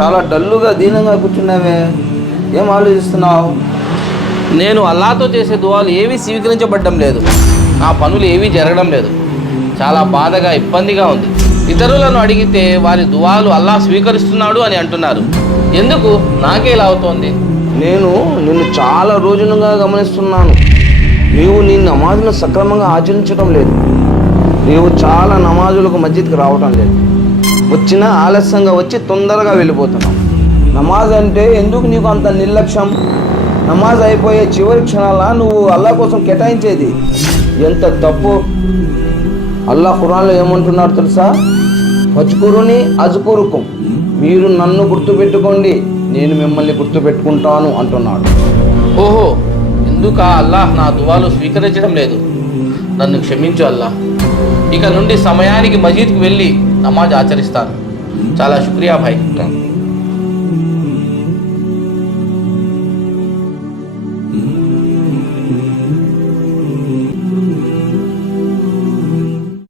చాలా డల్లుగా దీనంగా కూర్చున్నావే. ఏం ఆలోచిస్తున్నావు? నేను అల్లాతో చేసే దువాలు ఏవి స్వీకరించబడ్డం లేదు. నా పనులు ఏవీ జరగడం లేదు. చాలా బాధగా ఇబ్బందిగా ఉంది. ఇతరులను అడిగితే వారి దువాలు అల్లా స్వీకరిస్తున్నాడు అని అంటున్నారు. ఎందుకు? నాకే ఇలా అవుతోంది? నేను నిన్ను చాలా రోజులుగా గమనిస్తున్నాను. నీవు నీ నమాజును సక్రమంగా ఆచరించడం లేదు. నీవు చాలా నమాజులకు మస్జిద్కి రావటం లేదు. వచ్చినా ఆలస్యంగా వచ్చి తొందరగా వెళ్ళిపోతున్నాం. నమాజ్ అంటే ఎందుకు నీకు అంత నిర్లక్ష్యం? నమాజ్ అయిపోయే చివరి క్షణాల నువ్వు అల్లా కోసం కేటాయించేది. ఎంత తప్పు. అల్లా ఖురాన్లో ఏమంటున్నారు తెలుసా? పచుకురుని అజుకురుకుం. మీరు నన్ను గుర్తుపెట్టుకోండి నేను మిమ్మల్ని గుర్తుపెట్టుకుంటాను అంటున్నాడు. ఓహో ఎందుక అల్లాహ్ నా దువాలు స్వీకరించడం లేదు? నన్ను క్షమించు అల్లా. ఇక నుండి సమయానికి మజీద్కి వెళ్ళి నమాజ్ ఆచరిస్తాను. చాలా శుక్రియా భాయ్.